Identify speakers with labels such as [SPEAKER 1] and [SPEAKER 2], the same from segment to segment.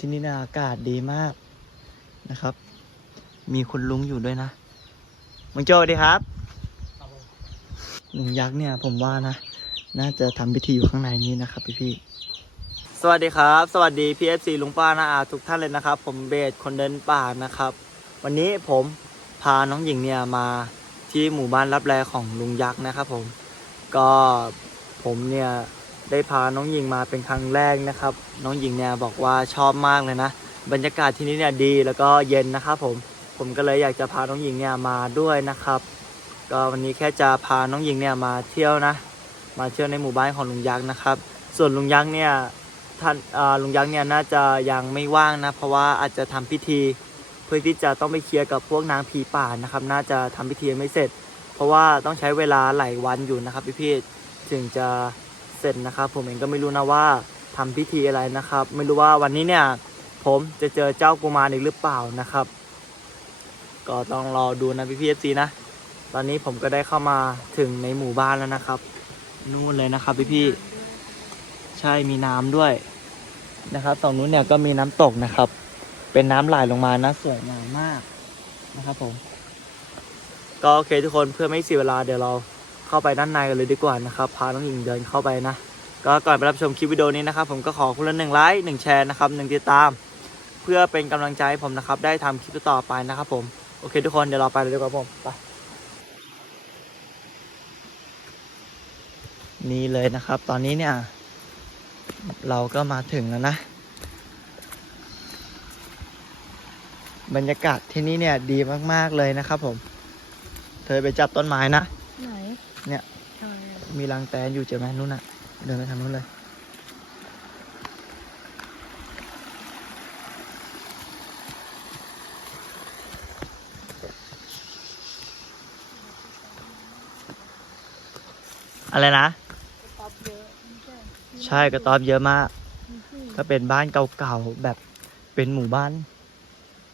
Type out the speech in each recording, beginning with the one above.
[SPEAKER 1] ที่นี่นะอากาศดีมากนะครับ มีคุณลุงอยู่ด้วยนะมึงโจดีครับลุงยักษ์เนี่ยผมว่านะ น่าจะทำพิธีอยู่ข้างในนี้นะครับพี่พี่ๆสวัสดีครับ สวัสดีพีเอฟซีลุงป้านาอาทุกท่านเลยนะครับ ผมเบสคนเดินป่านะครับ วันนี้ผมพาน้องหญิงเนี่ยมาที่หมู่บ้านรับแลของลุงยักษ์นะครับผมก็ผมเนี่ย ได้พาน้องหญิงมาเป็นครั้งแรกนะครับ น้องหญิงเนี่ยบอกว่าชอบมากเลยนะ บรรยากาศที่นี่เนี่ยดีแล้วก็เย็นนะครับผมผมก็เลยอยากจะพาน้องหญิงเนี่ยมาด้วยนะครับ ก็วันนี้แค่จะพาน้องหญิงเนี่ยมาเที่ยวนะ มาเที่ยวในหมู่บ้านของลุงยักษ์นะครับ ส่วนลุงยักษ์เนี่ยท่านลุงยักษ์เนี่ยน่าจะยังไม่ว่างนะ เพราะว่าอาจจะทำพิธีเพื่อที่จะต้องไปเคลียร์กับพวกนางผีป่านะครับ น่าจะทำพิธีไม่เสร็จ เพราะว่าต้องใช้เวลาหลายวันอยู่นะครับพี่ๆถึงจะ เสร็จนะครับ ผมเองก็ไม่รู้นะว่าทำพิธีอะไรนะครับ ไม่รู้ว่าวันนี้เนี่ย ผมจะเจอเจ้ากุมารอีกหรือเปล่านะครับ ก็ต้องรอดูนะพี่พี่เอฟซีนะ ตอนนี้ผมก็ได้เข้ามาถึงในหมู่บ้านแล้วนะครับ นู่นเลยนะครับพี่พี่ใช่มีน้ำด้วยนะครับตรงนู้นเนี่ยก็มีน้ำตกนะครับ เป็นน้ำไหลลงมานะสวยงามมากนะครับผม ก็โอเคทุกคนเพื่อไม่เสียเวลาเดี๋ยวเรา เข้าไปด้านในกันเลยดีกว่านะครับพาน้องหญิงเดินเข้าไปนะ ก็ก่อนไปรับชมคลิปวิดีโอนี้นะครับผมก็ขอคุณละหนึ่งไลค์หนึ่งแชร์นะครับหนึ่งติดตาม เพื่อเป็นกำลังใจให้ผมนะครับได้ทำคลิปต่อไปนะครับผมโอเคทุกคนเดี๋ยวเราไปเลยดีกว่าผมไปนี่เลยนะครับ ตอนนี้เนี่ย เราก็มาถึงแล้วนะ บรรยากาศที่นี่เนี่ยดีมากๆเลยนะครับผม เธอไปจับต้นไม้นะ เนี่ย
[SPEAKER 2] ทำไมอะ
[SPEAKER 1] มีรังแตนอยู่เจอไหมนู่นน่ะ เดินไปทางนู้นเลย อะไรนะ
[SPEAKER 2] ตอบเยอะไม่ใช่
[SPEAKER 1] ใช่กระต๊อบเยอะมาก
[SPEAKER 2] มีที่
[SPEAKER 1] ก็เป็นบ้านเก่าๆแบบเป็นหมู่บ้าน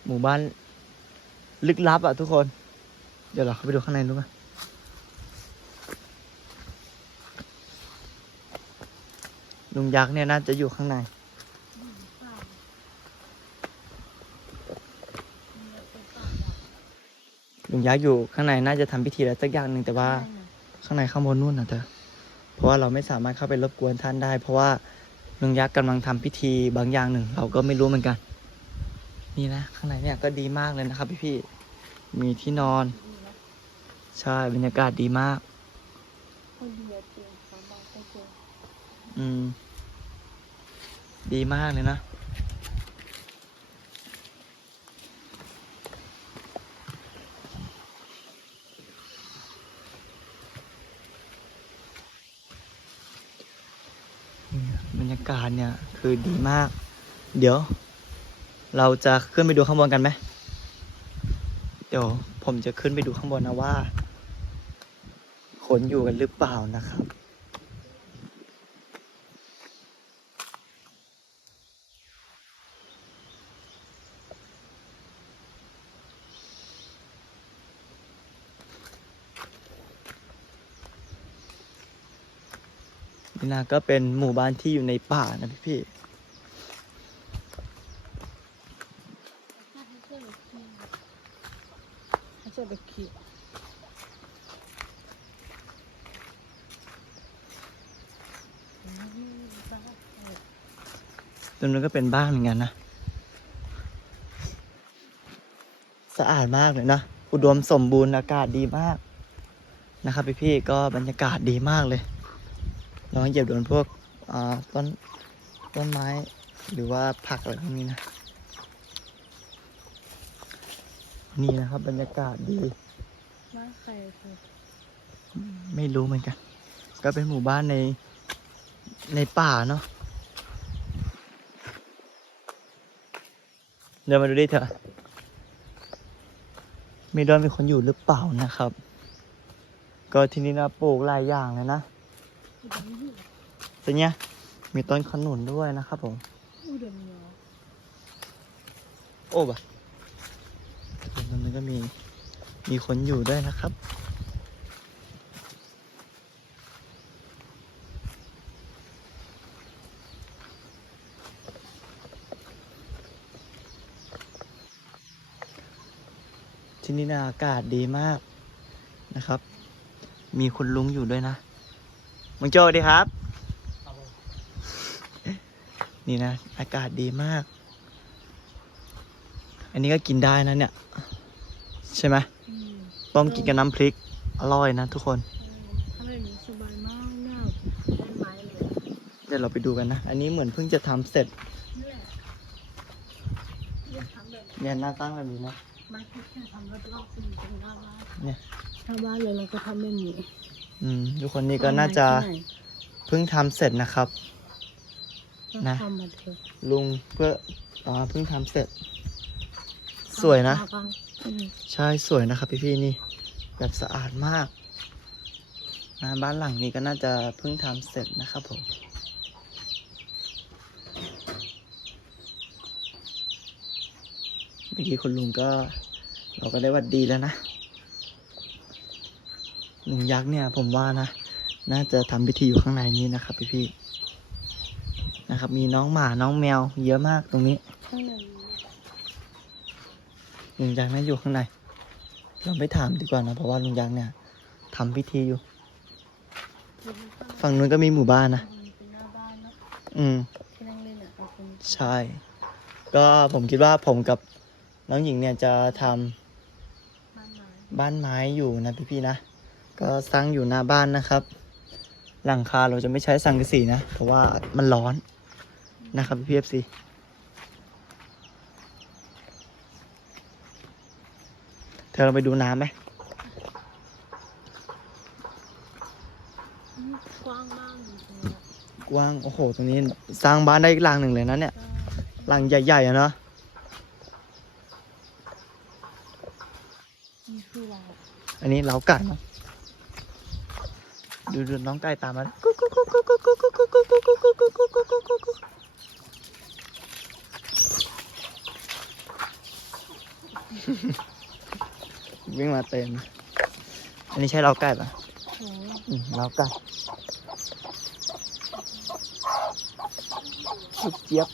[SPEAKER 1] หมู่บ้าน ลึกลับอะทุกคน เดี๋ยวเราเข้าไปดูข้างในดูกัน ลุงยักษ์เนี่ยน่าจะอยู่ข้างใน
[SPEAKER 2] ป่ามีแต่ป่าด
[SPEAKER 1] ลุงยักษ์อยู่ข้างในน่าจะทำพิธีอะไรสักอย่างหนึ่งแต่ว่าำ
[SPEAKER 2] ใช่น่ะ
[SPEAKER 1] ข้างในข้างบนนู่นนะเธอเพราะว่าเราไม่สามารถเข้าไปรบกวนท่านได้ เพราะว่าลุงยักษ์กำลังทำพิธีบางอย่างหนึ่ง เราก็ไม่รู้เหมือนกัน นี่นะข้างในเนี่ยก็ดีมากเลยนะครับ พี่พี่ๆมีที่นอน
[SPEAKER 2] ดีนะ
[SPEAKER 1] ใช่บรรยากาศดีมาก
[SPEAKER 2] คนเดียวเตียงสามบาทก็เจอ
[SPEAKER 1] อืม ดีมากเลยนะ บรรยากาศเนี่ย คือดีมาก เดี๋ยว เราจะขึ้นไปดูข้างบนกันไหม เดี๋ยวผมจะขึ้นไปดูข้างบนนะว่าคนอยู่กันหรือเปล่านะครับ นี่นะก็เป็นหมู่บ้านที่อยู่ในป่านะพี่พี่
[SPEAKER 2] ไม่ใช่ไปขี่อืมบ้าเออ
[SPEAKER 1] ๆตรงนั้นก็เป็นบ้านเหมือนกันนะ สะอาดมากเลยนะ อุดมสมบูรณ์อากาศดีมากนะครับพี่พี่ๆก็บรรยากาศดีมากเลย ลองเหยียบโดนพวกอ่าต้นต้นไม้หรือว่าผักอะไรพวกนี้นะ นี่นะครับ บรรยากาศดี
[SPEAKER 2] บ้านใครคือ
[SPEAKER 1] ไม่รู้เหมือนกัน ก็เป็นหมู่บ้านในในป่าเนาะเดินมาดูดิเถอะมีดอนมีคนอยู่หรือเปล่านะครับ ก็ที่นี่นะปลูกหลายอย่างเลยนะ สิเนี่ยมีต้นขนุนด้วยนะครับผมโอ้บะตรงนั้นก็มี มีคนอยู่ด้วยนะครับ ที่นี่นะอากาศดีมากนะครับ มีคุณลุงอยู่ด้วยนะ มึงโจดีครับ นี่นะ อากาศดีมาก อันนี้ก็กินได้นะเนี่ย ใช่ไหม
[SPEAKER 2] อืม
[SPEAKER 1] ต้มกินกับน้ำพริก อร่อยนะทุกคน
[SPEAKER 2] ทำแบบนี้สบายมากน่าได้ไหมเลย
[SPEAKER 1] เดี๋ยวเราไปดูกันนะ อันนี้เหมือนเพิ่งจะทำเสร็จ
[SPEAKER 2] นี่แหละอยากทำแบบ
[SPEAKER 1] เนี่ยหน้าตั้งแบบนี้นะ
[SPEAKER 2] ไม้ที่แค่ทำรอบๆเป็นตรงหน้าบ้าน
[SPEAKER 1] เนี่ย
[SPEAKER 2] หน้าบ้านเลยเราก็ทำแบบนี้
[SPEAKER 1] อืมทุกคนนี่ก็น่าจะ
[SPEAKER 2] เอไม้ที่ไห
[SPEAKER 1] เพิ่งทำเสร็จนะครับ
[SPEAKER 2] ก็
[SPEAKER 1] นะ
[SPEAKER 2] ทำมาเถอะ
[SPEAKER 1] ลุงเพื่ออ๋อเพิ่งทำเสร็จ สวยนะ
[SPEAKER 2] ทำมาอืม
[SPEAKER 1] ใช่สวยนะครับ พี่พี่ๆนี่ แบบสะอาดมากนะบ้านหลังนี้ก็น่าจะเพิ่งทำเสร็จนะครับผมเมื่อกี้คุณลุงก็เราก็ได้หวัดดีแล้วนะ ลุงยักษ์เนี่ยผมว่านะ น่าจะทำพิธีอยู่ข้างในนี้นะครับพี่พี่นะครับ มีน้องหมาน้องแมว เยอะมากตรงนี้ลุงยักษ์น่าอยู่ข้างในเราไม่ถามดีกว่านะเพราะว่าลุงยักษ์เนี่ยทำพิธีอยู่ ฝั่งนู้นก็มีหมู่บ้านนะ
[SPEAKER 2] อื
[SPEAKER 1] ม
[SPEAKER 2] ที่นั่งเล่นอะเอาเป็น
[SPEAKER 1] ใช่ ก็ผมคิดว่าผมกับน้องหญิงเนี่ยจะทำ
[SPEAKER 2] บ้านไม้
[SPEAKER 1] บ้านไม้อยู่นะพี่ๆนะ ก็สร้างอยู่หน้าบ้านนะครับ หลังคาเราจะไม่ใช้สังกะสีนะ เพราะว่ามันร้อนนะครับพี่เอฟซีเธอเราไปดูน้ำไหม
[SPEAKER 2] อืมกว้างมากจริงๆอะ
[SPEAKER 1] กว้าง โอ้โห ตรงนี้สร้างบ้านได้อีกหลังหนึ่งเลยนะเนี่ย
[SPEAKER 2] ใช่
[SPEAKER 1] หลังใหญ่ๆอะเนาะ
[SPEAKER 2] นี่คือเรา
[SPEAKER 1] อันนี้เล้าไก่เนาะ ดูดูน้องไก่ตามมาวิ่งมาเต็ม อันนี้ใช่เราไก่ปะเราไก่สุดเจี๊ยบ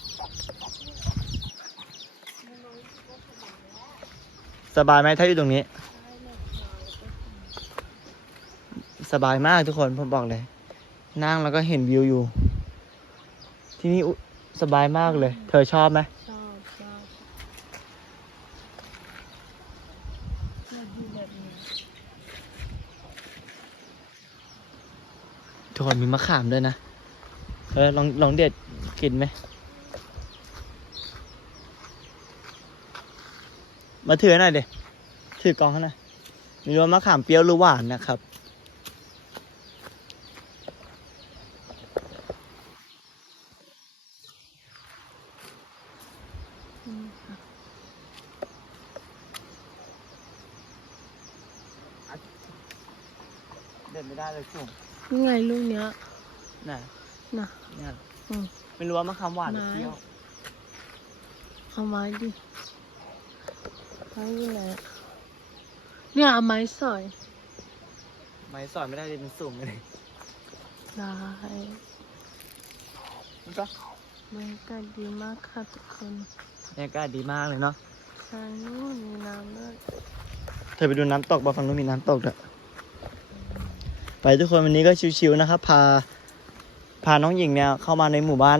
[SPEAKER 1] สบายไหมถ้าอยู่ตรงนี้ สบายมากทุกคนผมบอกเลย นั่งแล้วก็เห็นวิวอยู่ ที่นี่อุ๊ยสบายมากเลย เธอชอบไหม
[SPEAKER 2] ชอบชอบเราอยู่แบบนี้
[SPEAKER 1] ทุกคนมีมะขามด้วยนะ เออลองลองเด็ดกินไหมมาถือหน่อยเด็ถือกองให้หน่อยมีว่ามะขามเปรี้ยวหรือหวานนะครับ
[SPEAKER 2] อืมค่ะ
[SPEAKER 1] เด็ดไม่ได้เลยสุ่ม
[SPEAKER 2] นี่ไงลูกเนี้ย
[SPEAKER 1] น่ะ
[SPEAKER 2] น่ะ
[SPEAKER 1] เนี่ย
[SPEAKER 2] อืม
[SPEAKER 1] ไม่รู้ว่ามะขามหวานหรือเปรี้ยว
[SPEAKER 2] เอาไม้ดิไม้อยู่ไหนอะเนี่ยเอาไม้สอย
[SPEAKER 1] ไม่สอนไม่ได้เลยมันสูงเลย
[SPEAKER 2] ได้
[SPEAKER 1] มันก็
[SPEAKER 2] บรรยากาศดีมากค่ะทุกคน
[SPEAKER 1] บรรยากาศดีมากเลยเนาะ
[SPEAKER 2] ใช่นู่นมีน้ำด้วย
[SPEAKER 1] เธอไปดูน้ำตกบาฝั่งนู้นมีน้ำตกด้วย ไปทุกคนวันนี้ก็ชิวๆนะครับ พาพาน้องหญิงเนี่ยเข้ามาในหมู่บ้าน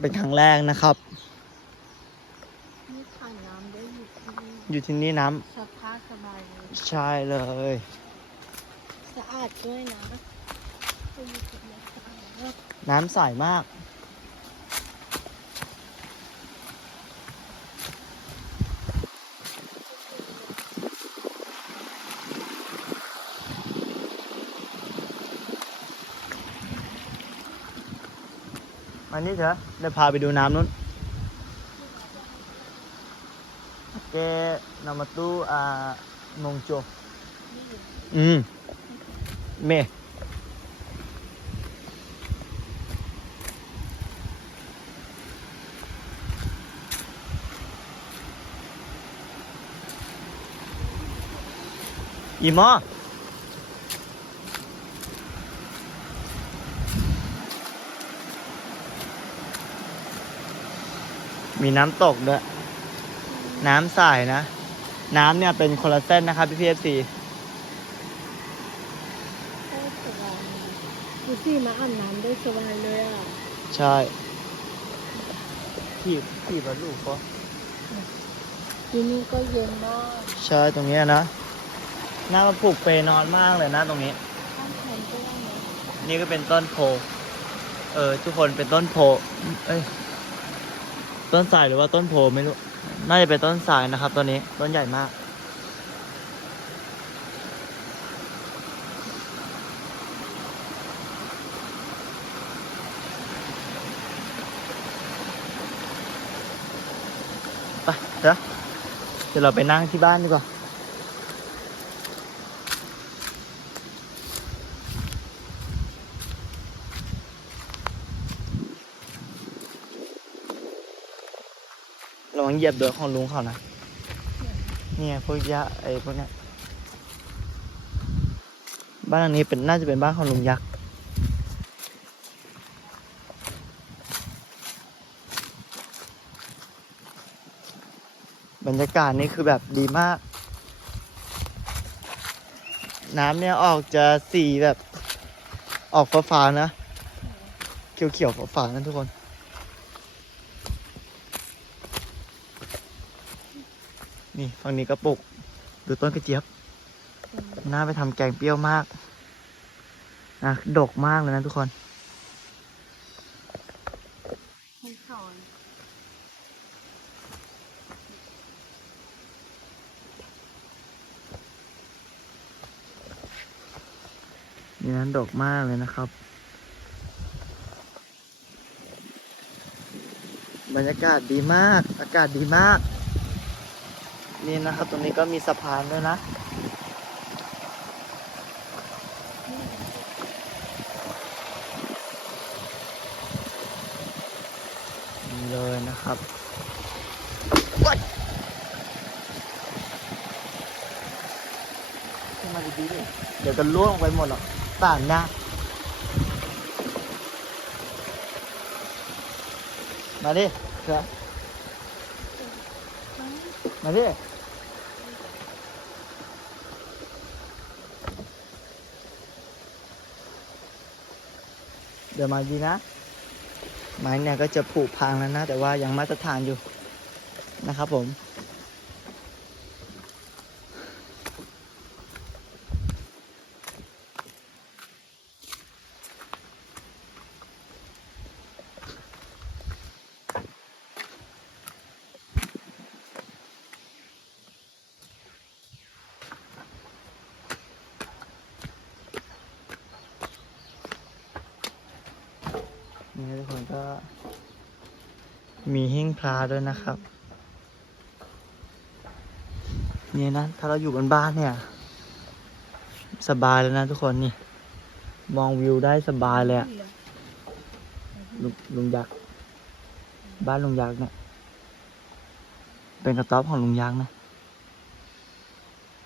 [SPEAKER 1] เป็นครั้งแรกนะครับ
[SPEAKER 2] นี่ถ่ายน้ำได้อยู่ที่นี่
[SPEAKER 1] อยู่ที่นี่น้ำ
[SPEAKER 2] สภาพสบายเลย
[SPEAKER 1] ใช่เลย
[SPEAKER 2] สะอาดด้วยนะไปอยู่กับเด็กสะอาดมาก
[SPEAKER 1] น้ำใสมาก มานี่เถอะเดี๋ยวพาไปดูน้ำนู้นแกนามาตู้อ่านงโจอืมเมอีมอ มีน้ำตกด้วย น้ำใสนะ น้ำเนี่ยเป็นคนละเส้นนะครับพี่พีเอฟซี
[SPEAKER 2] โคตรสบายดูสิมาอาบน้ำได้สบายเลยอะ
[SPEAKER 1] ใช่ที่ที่บรรลุก็
[SPEAKER 2] ที่นี่ก็เย็นมาก
[SPEAKER 1] ใช่ตรงเนี้ยนะน่ามาปลูกเปรย์นอนมากเลยนะตรงนี้
[SPEAKER 2] ข้างแขนก็ได้นะ
[SPEAKER 1] นี่ก็เป็นต้นโพ เออทุกคนเป็นต้นโพ เอ้ย ต้นสายหรือว่าต้นโพไม่รู้ น่าจะเป็นต้นสายนะครับตัวนี้ต้นใหญ่มาก ไปเดี๋ยวเดี๋ยวเราไปนั่งที่บ้านดีกว่า ระวัง เหยียบโดนของลุงเขานะเนี่ยพวกยะไอ้พวกเนี้ยบ้านหลังนี้เป็นน่าจะเป็นบ้านของลุงยักษ์บรรยากาศนี่คือแบบดีมาก น้ำเนี่ยออกจะสีแบบออกฟ้าๆนะ เขียวๆฟ้าๆนะทุกคน นี่ฝั่งนี้ก็ปลูกดูต้นกระเจี๊ยบ น่าไปทำแกงเปรี้ยวมากนะดกมากเลยนะทุกคน
[SPEAKER 2] ไม่สอน
[SPEAKER 1] นี่นั้นดกมากเลยนะครับ บรรยากาศดีมาก อากาศดีมาก นี่นะครับ ตรงนี้ก็มีสะพานด้วยนะนี่เลยนะครับว้ายขึ้นมาดีๆดิเดี๋ยวจะล่วงไปหมดหรอกต่างนะมาดิเถอะมาดิ เดี๋ยวมาดีนะ ไม้เนี่ยก็จะผุพังแล้วนะ แต่ว่ายังมาตรฐานอยู่นะครับผม นี่ทุกคนก็ มีหิ้ง พระด้วยนะครับ นี่นะ ถ้าเราอยู่บนบ้านเนี่ย สบายแล้วนะทุกคนนี่ มองวิวได้สบายเลยอะลุงลุงยักษ์บ้านลุงยักษ์เนี่ย เป็นกระต๊อบของลุงยักษ์นะ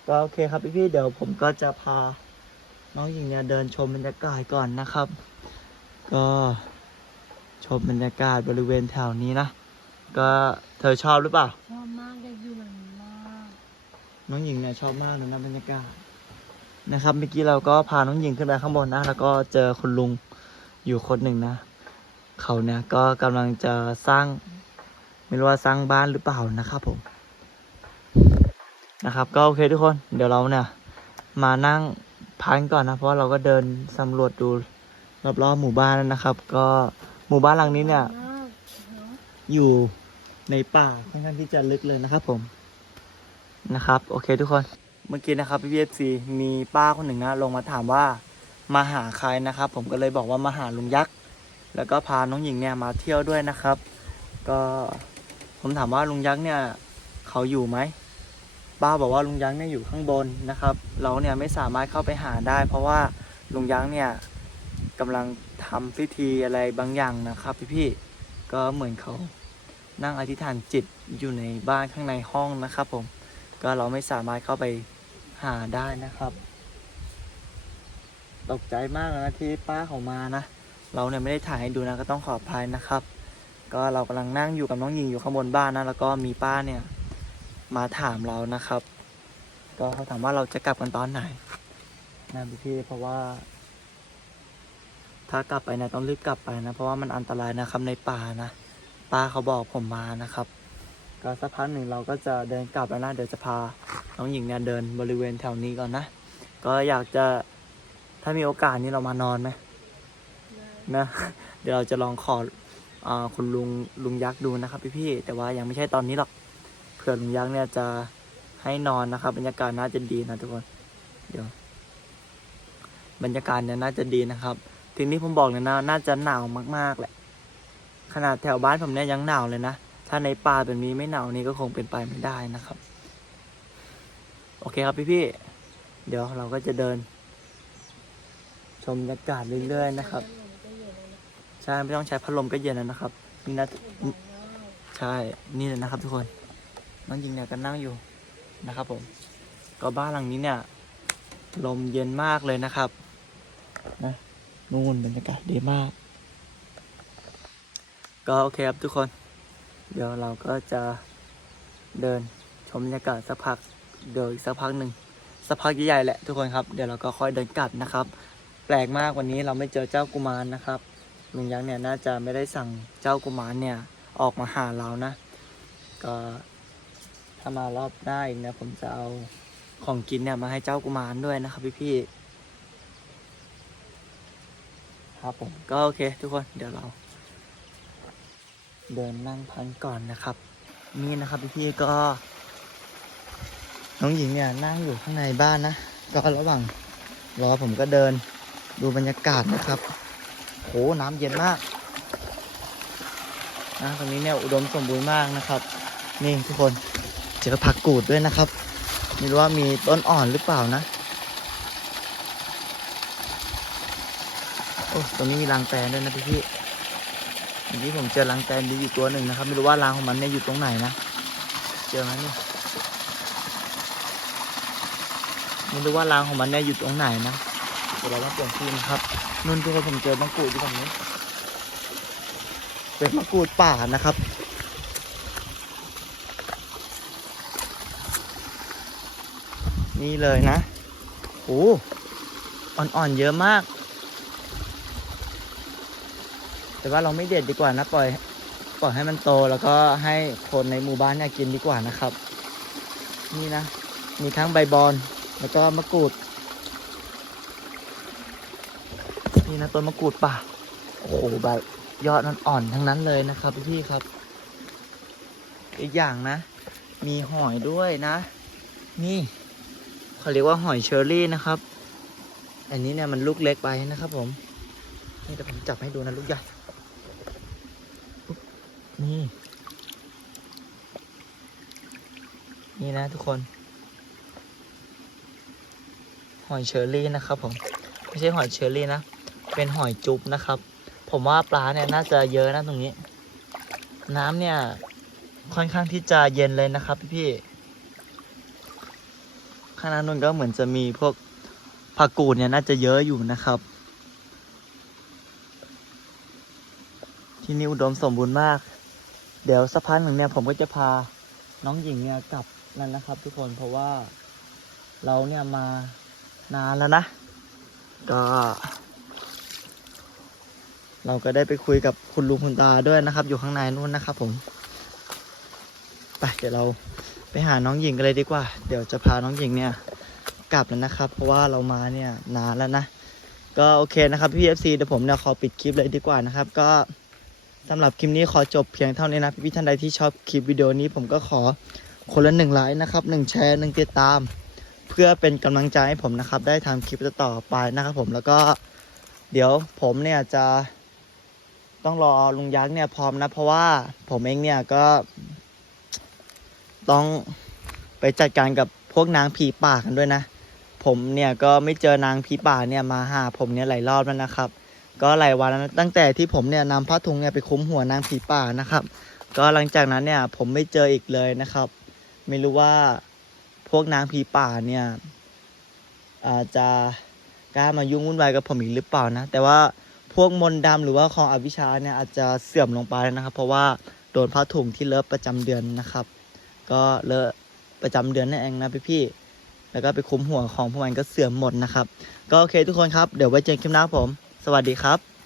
[SPEAKER 1] ก็โอเคครับพี่ๆเดี๋ยวผมก็จะพาน้องหญิงเนี่ยเดินชมบรรยากาศก่อนนะครับ ก็ชมบรรยากาศบริเวณแถวนี้นะ ก็เธอชอบหรือเปล่า
[SPEAKER 2] ชอบมากได้อยู่แบบนี้มาก
[SPEAKER 1] น้องหญิงเนี่ยชอบมากเลยนะบรรยากาศนะครับเมื่อกี้เราก็พาน้องหญิงขึ้นไปข้างบนนะ แล้วก็เจอคุณลุงอยู่คนหนึ่งนะ เขาเนี่ยก็กำลังจะสร้าง ไม่รู้ว่าสร้างบ้านหรือเปล่านะครับผม นะครับ ก็โอเคทุกคน เดี๋ยวเราเนี่ย มานั่งพักก่อนนะ เพราะว่าเราก็เดินสำรวจดูรอบๆหมู่บ้านแล้วนะครับ ก็หมู่บ้านหลังนี้เนี่ย
[SPEAKER 2] มากเน อ
[SPEAKER 1] ยู่ในป่าค่อนข้างที่จะลึกเลยนะครับผมนะครับ โอเคทุกคนเมื่อกี้นะครับพี่พีเอฟซีมีป้าคนหนึ่งนะลงมาถามว่ามาหาใครนะครับ ผมก็เลยบอกว่ามาหาลุงยักษ์แล้วก็พาน้องหญิงเนี่ยมาเที่ยวด้วยนะครับ ก็ผมถามว่าลุงยักษ์เนี่ยเขาอยู่ไหมป้าบอกว่าลุงยักษ์เนี่ยอยู่ข้างบนนะครับ เราเนี่ยไม่สามารถเข้าไปหาได้ เพราะว่าลุงยักษ์เนี่ยกำลังทำพิธีอะไรบางอย่างนะครับ พี่ๆก็เหมือนเขา นั่งอธิษฐานจิตอยู่ในบ้านข้างในห้องนะครับผม ก็เราไม่สามารถเข้าไปหาได้นะครับ ตกใจมากเลยนะที่ป้าเขามานะ เราเนี่ยไม่ได้ถ่ายให้ดูนะก็ต้องขออภัยนะครับ ก็เรากำลังนั่งอยู่กับน้องหญิงอยู่ข้างบนบ้านนะ แล้วก็มีป้าเนี่ยมาถามเรานะครับ ก็เขาถามว่าเราจะกลับกันตอนไหนนะพี่เพราะว่า ถ้ากลับไปนะต้องรีบกลับไปนะ เพราะว่ามันอันตรายนะครับในป่านะ ป้าเขาบอกผมมานะครับ ก็สักพักหนึ่งเราก็จะเดินกลับแล้วนะเดี๋ยวจะพาน้องหญิงเนี่ยเดินบริเวณแถวนี้ก่อนนะ ก็อยากจะถ้ามีโอกาสนี้เรามานอนไหมนะ เดี๋ยวเราจะลองขออคุณลุงลุงยักษ์ดูนะครับพี่ๆแต่ว่ายังไม่ใช่ตอนนี้หรอกเผื่อลุงยักษ์เนี่ยจะให้นอนนะครับ บรรยากาศน่าจะดีนะทุกคนเดี๋ยวบรรยากาศเนี่ยน่าจะดีนะครับทีนี้ผมบอกเลยนะน่าจะหนาวมากๆแหละ ขนาดแถวบ้านผมเนี่ยยังหนาวเลยนะ ถ้าในป่าแบบนี้ไม่หนาวนี่ก็คงเป็นไปไม่ได้นะครับ โอเคครับพี่ๆเดี๋ยวเราก็จะเดิน ชมบรรยากาศเรื่อยๆนะครับ ใช่ไม่ต้องใช้พัดลมก็เย็นแล้วนะครับนี่นะใช่นี่เลยนะครับ ทุกคนน้องยิงเนี่ยก็นั่งอยู่นะครับ ผม ก็บ้านหลังนี้เนี่ย ลมเย็นมากเลยนะครับ นะนู่นบรรยากาศดีมาก ก็โอเคครับทุกคน เดี๋ยวเราก็จะเดินชมบรรยากาศสักพักเดี๋ยวอีกสักพักหนึ่งสักพักใหญ่ๆแหละทุกคนครับเดี๋ยวเราก็ค่อยเดินกลับนะครับ แปลกมากวันนี้เราไม่เจอเจ้ากุมารนะครับลุงยักษ์เนี่ยน่าจะไม่ได้สั่งเจ้ากุมารเนี่ยออกมาหาเรานะ ก็ถ้ามารอบหน้าอีกนะผมจะเอาของกินเนี่ยมาให้เจ้ากุมารด้วยนะครับพี่ๆครับผมก็โอเค ทุกคนเดี๋ยวเรา เดินนั่งพักก่อนนะครับ นี่นะครับพี่ก็ น้องหญิงเนี่ยนั่งอยู่ข้างในบ้านนะก็ระหว่างรอผมก็เดินดูบรรยากาศนะครับโหน้ำเย็นมากนะตรงนี้เนี่ยอุดมสมบูรณ์มากนะครับ นี่ทุกคนเจอผักกูดด้วยนะครับไม่รู้ว่ามีต้นอ่อนหรือเปล่านะโอ้ตรงนี้มีรังแตนด้วยนะพี่พี่ ๆเมื่อกี้ผมเจอรังแตนดีอยู่ตัวหนึ่งนะครับ ไม่รู้ว่ารังของมันเนี่ยอยู่ตรงไหนนะ เจอไหมนี่ไม่รู้ว่ารังของมันเนี่ยอยู่ตรงไหนนะเดี๋ยวเราต้องเปลี่ยนที่นะครับนุ่นทุกคนผมเจอมะกรูดอยู่ตรงนี้ เป็นมะกรูดป่านะครับนี่เลยนะ โอ้ อ่อนๆ เยอะมาก แต่ว่าเราไม่เด็ดดีกว่านะปล่อยปล่อยให้มันโตแล้วก็ให้คนในหมู่บ้านเนี่ยกินดีกว่านะครับ นี่นะ มีทั้งใบบอนแล้วก็มะกรูด นี่นะต้นมะกรูดป่าโอ้โหใบยอดมันอ่อนทั้งนั้นเลยนะครับพี่ๆครับ อีกอย่างนะ มีหอยด้วยนะ นี่เขาเรียกว่าหอยเชอรี่นะครับ อันนี้เนี่ยมันลูกเล็กไปนะครับผม นี่เดี๋ยวผมจับให้ดูนะลูกใหญ่ นี่ นี่นะทุกคน หอยเชอรี่นะครับผมไม่ใช่หอยเชอรี่นะ เป็นหอยจุ๊บนะครับ ผมว่าปลาเนี่ยน่าจะเยอะนะตรงนี้ น้ำเนี่ย ค่อนข้างที่จะเย็นเลยนะครับพี่ๆข้างหน้านู้นก็เหมือนจะมีพวกผักกูดเนี่ยน่าจะเยอะอยู่นะครับที่นี่อุดมสมบูรณ์มาก เดี๋ยวสักพักหนึ่งเนี่ยผมก็จะพาน้องหญิงเนี่ยกลับนั่นนะครับ ทุกคนเพราะว่าเราเนี่ยมานานแล้วนะ ก็ เราก็ได้ไปคุยกับคุณลุงคุณตาด้วยนะครับ อยู่ข้างในนู่นนะครับ ผมไปเดี๋ยวเราไปหาน้องหญิงกันเลยดีกว่า เดี๋ยวจะพาน้องหญิงเนี่ยกลับแล้วนะครับ เพราะว่าเรามาเนี่ยนานแล้วนะ ก็โอเคนะครับพี่เอฟซีเดี๋ยวผมเนี่ยขอปิดคลิปเลยดีกว่านะครับ ก็ สำหรับคลิปนี้ขอจบเพียงเท่านี้นะพี่ๆท่านใดที่ชอบคลิปวิดีโอนี้ผมก็ขอคนละหนึ่งไลค์นะครับหนึ่งแชร์หนึ่งติดตาม เพื่อเป็นกำลังใจให้ผมนะครับ ได้ทำคลิปต่อไปนะครับผมแล้วก็เดี๋ยวผมเนี่ยจะต้องรอลุงยักษ์เนี่ยพร้อมนะ เพราะว่าผมเองเนี่ยก็ ต้องไปจัดการกับพวกนางผีป่ากันด้วยนะ ผมเนี่ยก็ไม่เจอนางผีป่าเนี่ยมาหาผมเนี่ยหลายรอบแล้วนะครับ ก็หลายวันแล้วนะตั้งแต่ที่ผมเนี่ยนำผ้าถุงเนี่ยไปคลุมหัวนางผีป่านะครับ ก็หลังจากนั้นเนี่ยผมไม่เจออีกเลยนะครับ ไม่รู้ว่าพวกนางผีป่าเนี่ยอาจจะกล้ามายุ่งวุ่นวายกับผมอีกหรือเปล่านะ แต่ว่าพวกมนต์ดำหรือว่าของอวิชชาเนี่ยอาจจะเสื่อมลงไปแล้วนะครับ เพราะว่าโดนผ้าถุงที่เลอะประจำเดือนนะครับ ก็เลอะประจำเดือนนั่นเองนะพี่พี่แล้วก็ไปคุ้มหัวของพวกมันก็เสื่อมหมดนะครับ ก็โอเคทุกคนครับ เดี๋ยวไว้เจอกันคลิปหน้าผม วัสดีครับ